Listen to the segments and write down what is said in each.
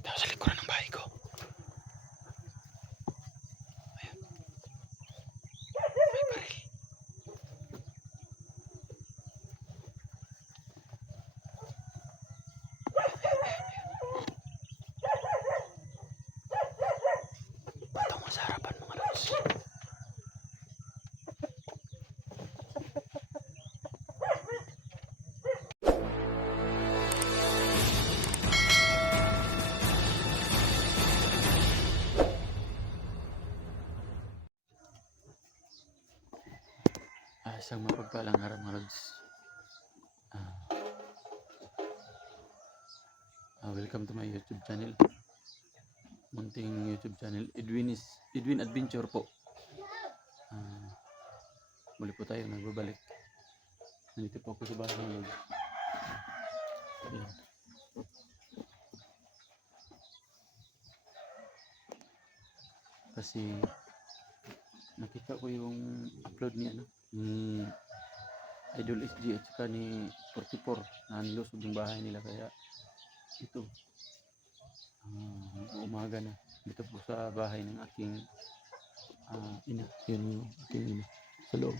May tao sa likuran isang mapagpalang araw mga lods. Ah, ah, welcome to my YouTube channel. Munting YouTube channel. Edwin is Edwin Adventure po. Ah, muli po tayo nagbabalik. Nandito po ako sa bahay mga lods. Kasi nakita ko yung upload ni ano ni Idol SG at saka ni 44 na nilusog yung bahay nila. Kaya ito. Ah, umaga na. Dito po sa bahay ng aking ah, ina. Yun yung aking ina. Sa loob.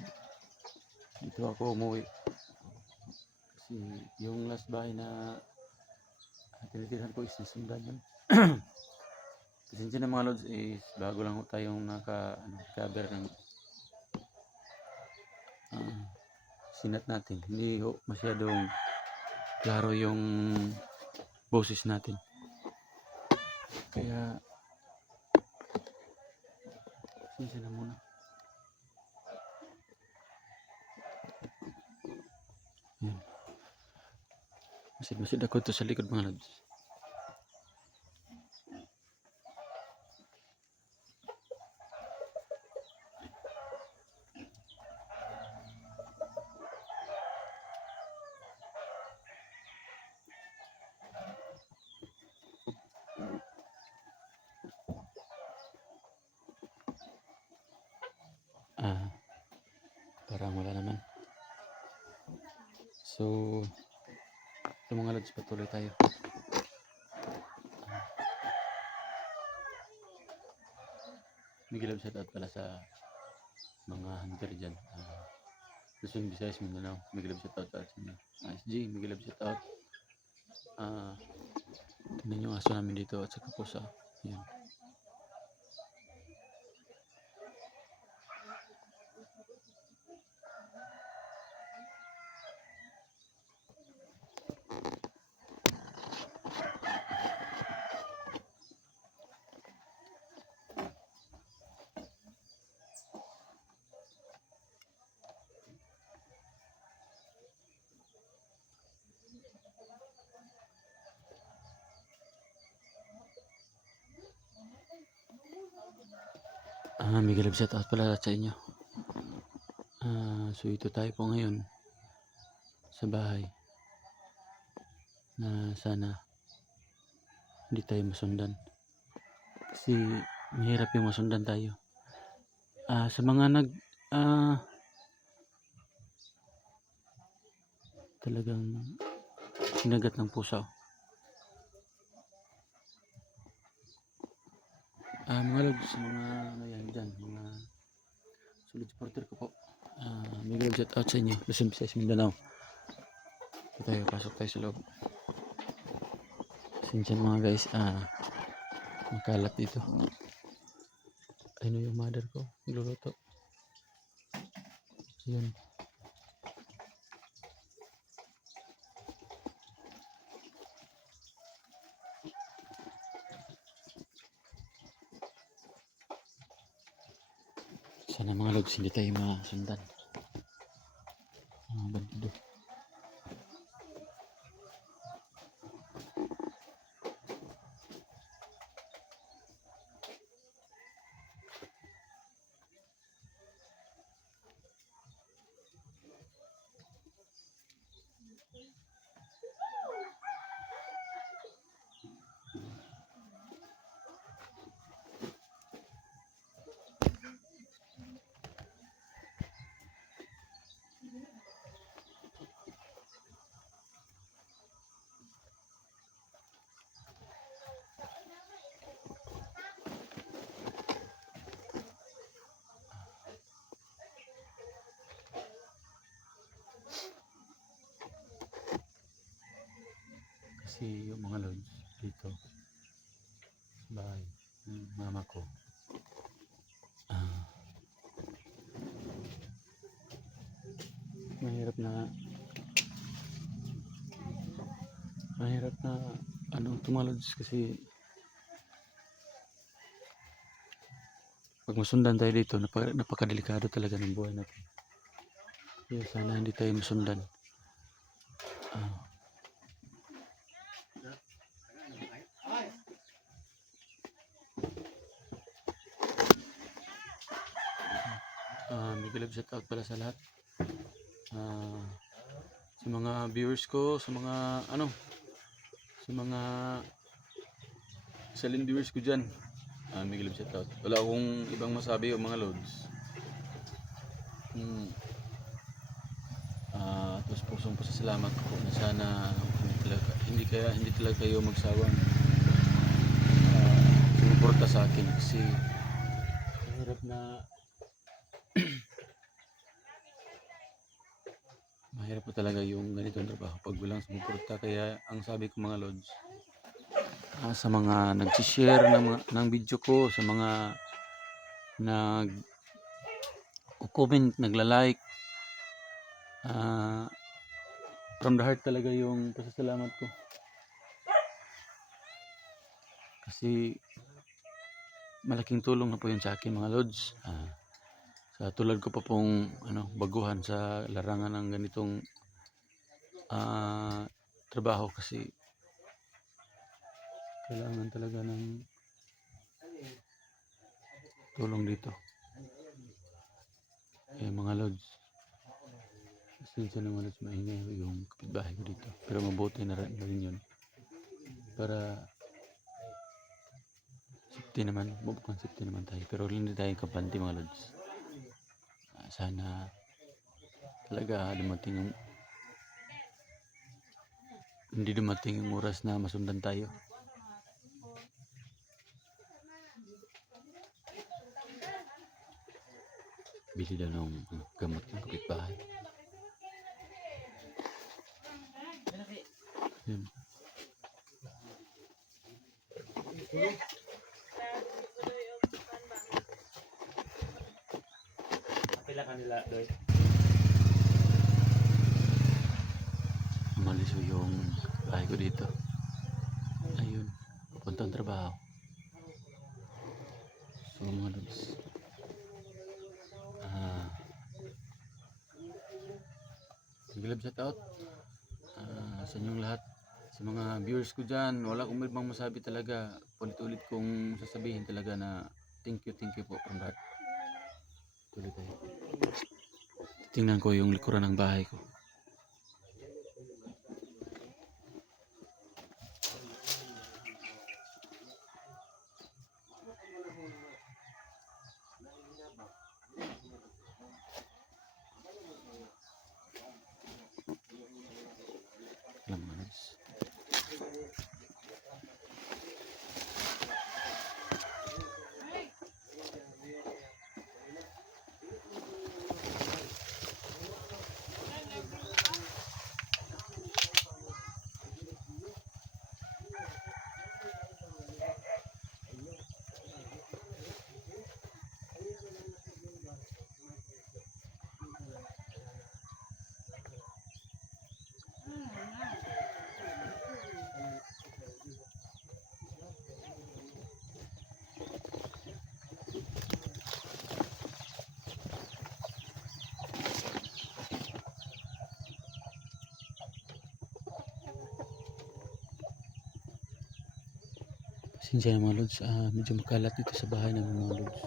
Dito ako umuwi. Kasi yung last bahay na uh, tinitirhan ko is nasundan yun. Pasensya na mga lods is bago lang ho tayong naka ano, cover ng ah, sinat natin. Hindi ho masyadong klaro yung boses natin. Kaya pasensya na muna. Yan. Masid-masid ako to sa likod mga lods. Parang wala naman. So, ito mga lods, patuloy tayo. Miguel shout out pala sa mga hunter dyan. Ah, Luzon, Visayas, Mindanao. Miguel shout out pala sa inyo. Ah, SG, Miguel shout out. Ah, tingnan yung aso namin dito at saka po sa, yan. Ah, Miguel Love, shout out pala sa inyo. Ah, so ito tayo po ngayon sa bahay na sana hindi tayo masundan. Kasi mahirap yung masundan tayo. Ah, sa mga nag ah talagang sinagat ng pusa. Ah, mga lods, sa mga dyan, mga solid supporter ko po. Ah, Miguel, shout out sa inyo. Mindanao. Pasok tayo sa loob. Na mga guys, ah, makalat dito. Ano yung mother ko? Niluluto. Yun. Sana mga logs hindi tayo masundan. Kasi yung mga lods dito, bahay, ng mama ko. Ah, mahirap na mahirap na ano tumalods kasi pag masundan tayo dito napaka, napakadelikado talaga ng buhay natin. Kaya sana hindi tayo masundan. Ah, ah big love shout out pala sa lahat. Ah, sa mga viewers ko sa mga ano sa mga silent viewers ko dyan. Ah big love shout out wala akong ibang masabi o mga loads hmm. ah tapos pusong pasasalamat ko na sana hindi talaga hindi kaya hindi talaga kayo magsawang ah, sumuporta sa akin kasi mahirap na mahirap po talaga yung ganitong trabaho pag walang sumuporta. Kaya ang sabi ko mga lods ah, sa mga nagsishare ng, mga, ng video ko sa mga nag comment nagla-like ah, from the heart talaga yung pasasalamat ko. Kasi malaking tulong na po yun sa akin mga lods. Ah, sa tulad ko pa pong ano baguhan sa larangan ng ganitong ah, trabaho kasi kailangan talaga ng tulong dito. Eh mga lods pasensya na mga lods maingay yung kapitbahay ko dito pero mabuti na rin, yun. Para safety naman mukhang safety naman tayo pero hindi tayo kapanti mga lods. Ah, sana talaga dumating yung hindi dumating yung oras na masundan tayo. Bili daw ng ano, gamot ng kapitbahay. Yun Pila kanila doy. umalis yung bahay ko dito. Ayun papunta ang trabaho. So mga lods ah Big shout out ah, sa inyong lahat. Sa mga viewers ko dyan wala akong ibang masabi talaga. Ulit-ulit kong sasabihin talaga na thank you thank you po from tayo tingnan ko yung likuran ng bahay ko Sinsya na mga lods, ah, medyo makalat dito sa bahay namin mga lods.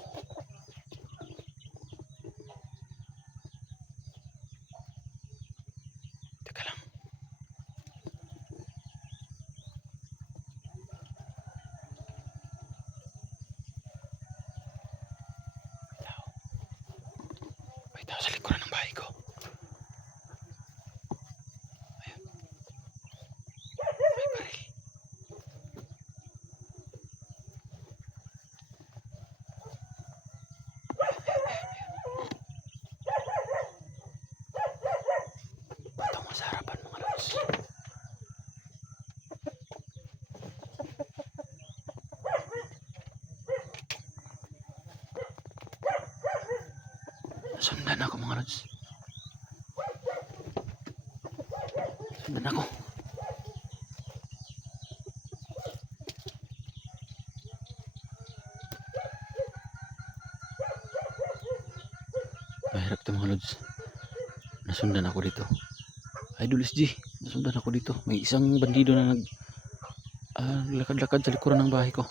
Sa likuran ng bahay ko. Ayun. May baril. Ito mo sa harapan mga lods. Mga lods. Sundan ako. Mahirap ito mga lods. Nasundan ako dito. Idol SG, nasundan ako dito. May isang bandido na nag ah, lakad-lakad sa likuran ng bahay ko.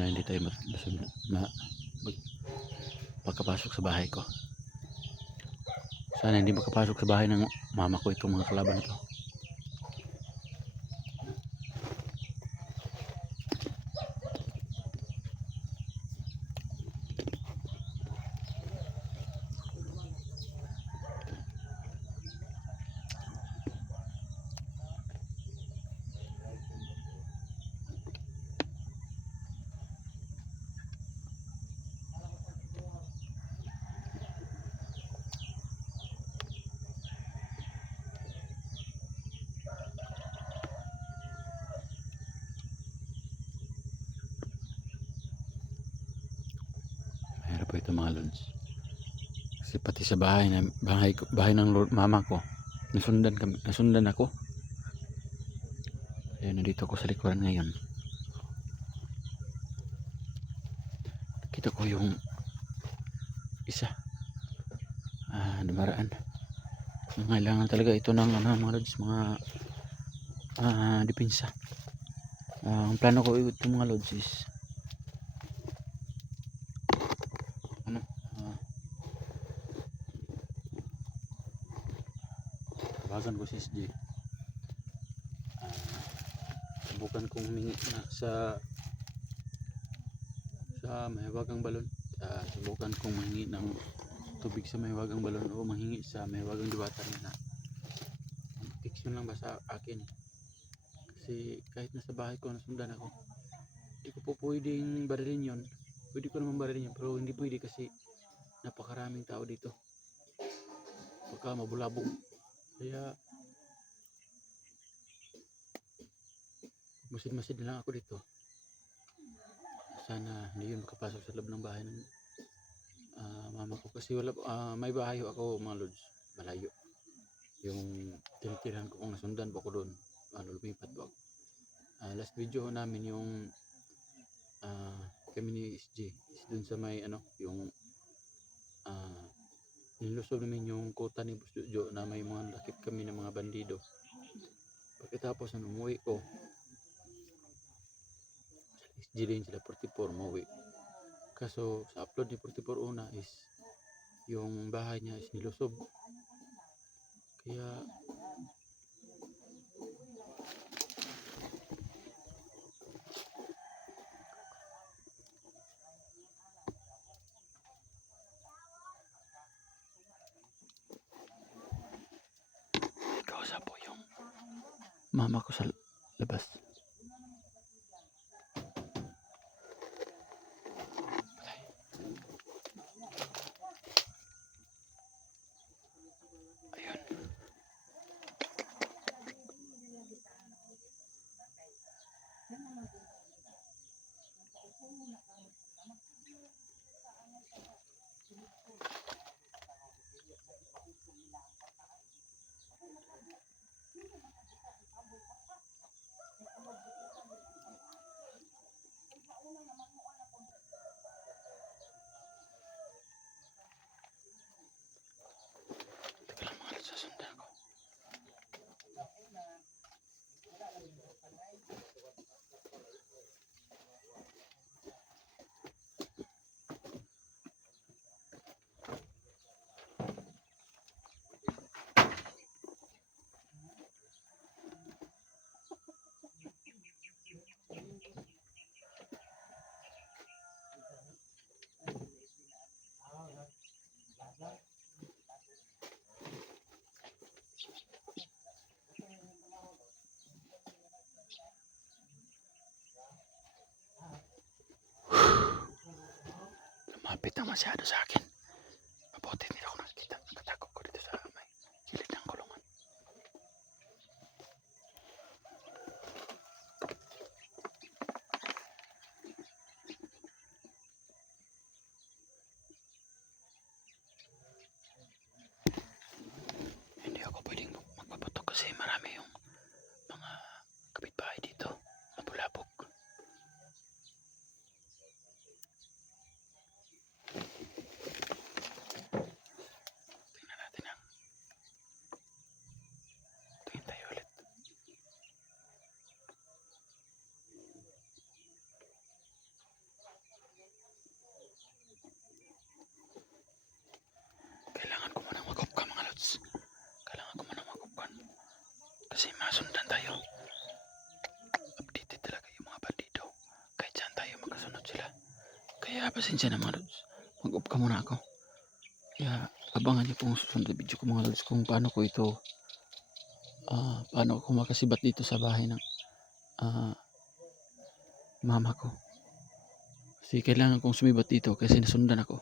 Sana hindi tayo mas, mas, ma, sa bahay ko. Sana hindi makapasok sa bahay ng mama ko itong mga kalaban. Mahirap po ito mga. Kasi pati sa bahay na bahay, bahay ng lord, mama ko, nasundan kami, nasundan ako. Kaya nandito ako sa likuran ngayon. Kita ko yung isa. Ah, dumaraan. Kailangan talaga ito ng ano, mga lods, mga ah, depensa. Ah, ang plano ko ito mga lods is tawagan ko si SJ Ah, subukan kong humingi na sa sa mahiwagang balon. Ah, subukan kong mahingi ng tubig sa mahiwagang balon o mahingi sa mahiwagang diwata na fiction lang ba sa akin? Kasi kahit nasa bahay ko nasundan ako hindi ko po pwedeng barilin yon pwede ko naman barilin yun pero hindi pwede kasi napakaraming tao dito. Baka mabulabog kaya masid-masid na lang ako dito. Sana hindi yun makapasok sa loob ng bahay ng ah, mama ko. Kasi wala ah, may bahay ako mga lods malayo. Yung tinitirahan ko kung nasundan po ko doon. Ano lumipat ako Ah, last video namin yung ah, kami ni is dun sa may ano yung nilusob namin yung kota ni Busjo na may mga lakip kami ng mga bandido. Pagkatapos nang umuwi ko. SJ din sila 44 umuwi. Kaso sa upload ni 44 una is yung bahay niya is nilusob kaya mama ko sa labas. Masyado sa akin. Mabuti hindi ako nakikita. Nakatakot ko dito sa may gilid ng kulungan. Hindi ako pwedeng magpapatok kasi marami yung mga kapitbahay dito. Mabulabog. Tingnan natin ang tingin tayo ulit. Kailangan ko munang mag-upka mga lods. Kailangan ko munang mag-upka. Kasi masundan tayo. Updated talaga yung mga bandido. Kahit saan tayo magkasunod sila. Kaya pasensya na mga lods. Mag-upka muna ako. Kaya abangan niyo pong susunod na video ko mga lods kung paano ko ito ah paano ako makasibat dito sa bahay ng ah mama ko. Kasi kailangan kong sumibat dito kasi nasundan ako.